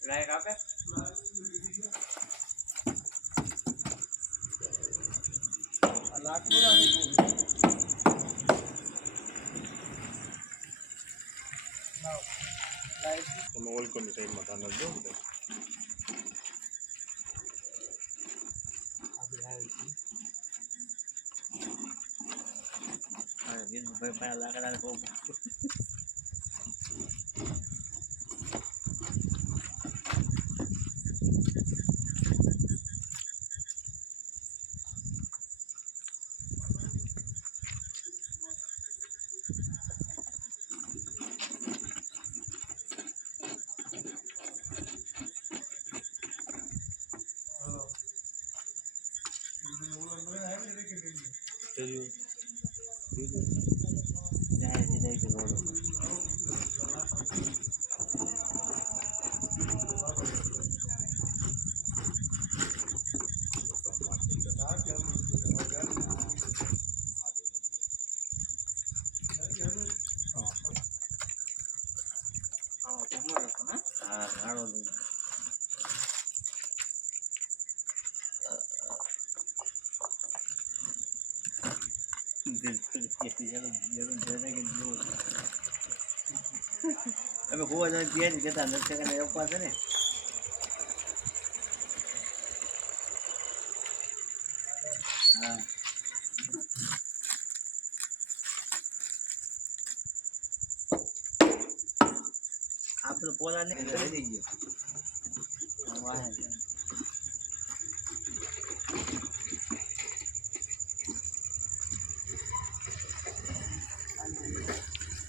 Like આપે તમે ઓલકોની સાઈડમાં કાનલ જો બધા તમે હોવા જાય ત્યાં જ કહેતા નથી ઉપવાસ છે ને હા આપણે પોલા ને રહી ગયો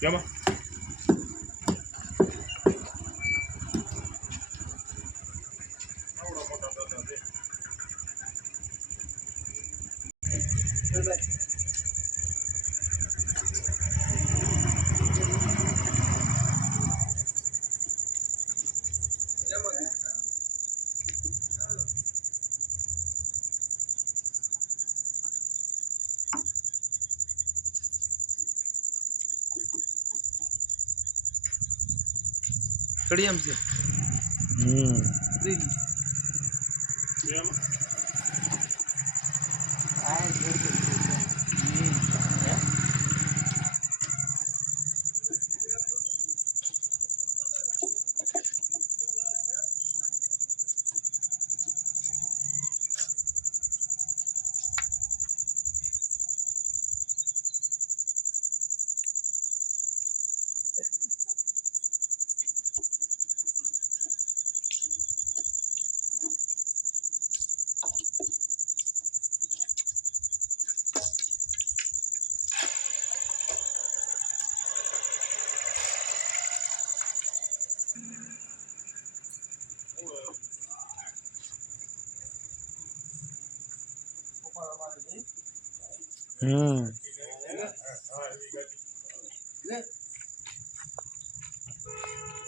કેમાં કડિયામ છે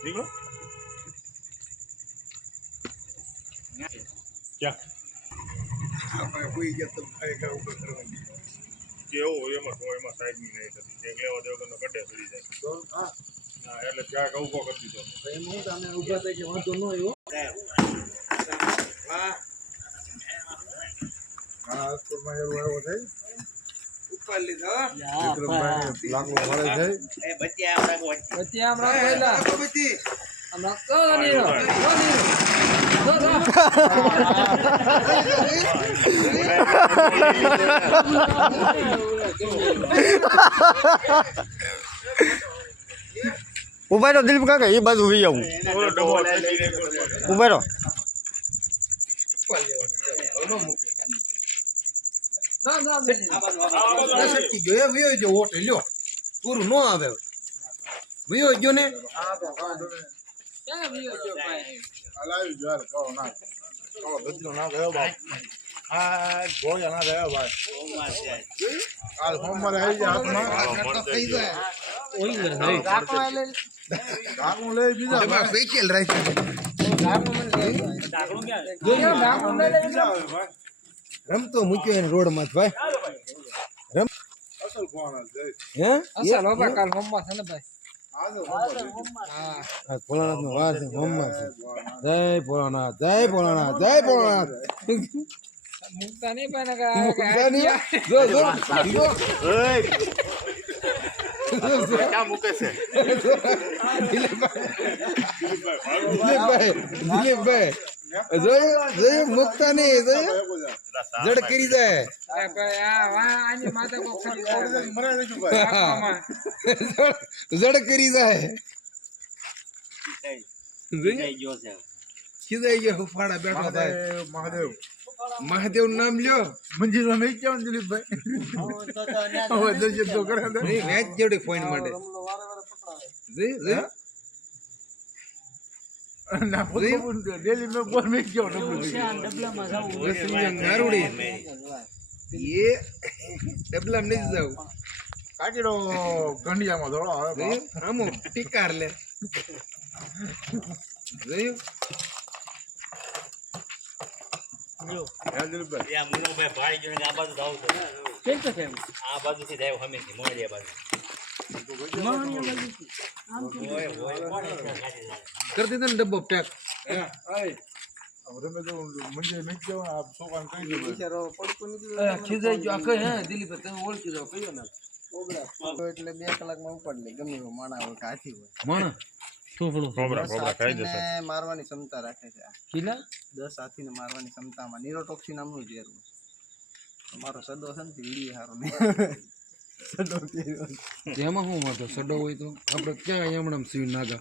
નીકળો ક્યાં આપણે કોઈ ગયા તો ભાઈ ઘર ઉપર કરવાની કેવું એમાં તો એમાં સાઈડ ની નહીં થતી જે લેવા દેવા કરનો કડે પડી જાય હા એટલે ત્યાં ઉભો કરી દીધો એમ હું તમે ઊભા થઈ કે વાંધો ન આવ્યો હા હા સ્કૂલમાં એવું આવ્યો છે ઉપર લીધો વિક્રમભાઈ લાગુ મળે છે એ બચ્ચા આમ રાખો બધી આમ રાખો નીરો ઉભા રહો દિલીપ કાકા એ બાજુ વી આવું ઉભા રહો પૂરું ન આવે વિયો ગયો ને ના ગયો બાપ હા ગોળ્યા ના ગયો ભાઈ કાલ સોમવારે આવી જાય હાથમાં થઈ જાય કાકું લઈ બીજા સ્પેશિયલ રાઈસ રમતો મૂક્યો એને રોડ માં ભાઈ રમ અસલ ફોન છે હે અસલ હો ભાઈ કાલ હોમમાં છે ને ભાઈ આજે હા આ ભોળાનાથનો વાર છે હોમમાં છે જય ભોળાનાથ જય ભોળાનાથ જય ભોળાનાથ મુકતા નહીં ભાઈ ને મૂકતા નહીં. જો જો જો. ક્યાં મૂકે છે દિલીપભાઈ જોયું જોયું મૂકતા નહીં જોયું જડ કરી જાય ભાઈ આ વા આની માથે કોક સડી જાય મને નથી ભાઈ આમાં. જડ કરી જાય જઈ ગયો છે ખીજાઈ ગયો હુફાડા બેઠો થાય મહાદેવ મહાદેવ નું નામ લ્યો મંજીરો નહીં કેવું દિલીપભાઈ હવે દર્શન તો કરે ને. નહીં વેચ જેવડી ફોઈન માટે જી જી ના પોતું ડેલી મેં બોલ મેં કેવો ડબલું નારુડી એ ડબલામ નહીં જાવ કાકીડો ગંડિયામાં થોડો હવે જોયું આમો ટીકાર લે જોયું દિલીપભાઈ યા મુનોભાઈ ભાઈ જોઈને આ બાજુ જાવ તો કેમ છે કેમ આ બાજુથી જાય હમેથી મોડિયા બાજુ હોય હોય કોણ છે ગાડી જાય કરી દીધો ને ડબ્બો પેક હવે મેં તો મંજીર મેં કેવું આ છોકરાને કહી દઉં ખીજાઈ ગયો આખો હે દિલીપ તમે ઓળખી જાવ કયો ના એટલે 2 કલાકમાં ઉપાડી લે ગમે એવો માણા હોય કે હાથી હોય માણા થોપડો કોબરા કોબરા ખાઈ જશે હાથીને મારવાની ક્ષમતા રાખે છે આ. કીના 10 હાથીને મારવાની ક્ષમતામાં નિરોટોક્સિન નામનું ઝેર હોય તમારો સડો છે ને તે વીડી હારો નહીં સડો કેવો એમાં શું વાંધો સડો હોય તો આપણે ક્યાં હમણાં સીવી નાગા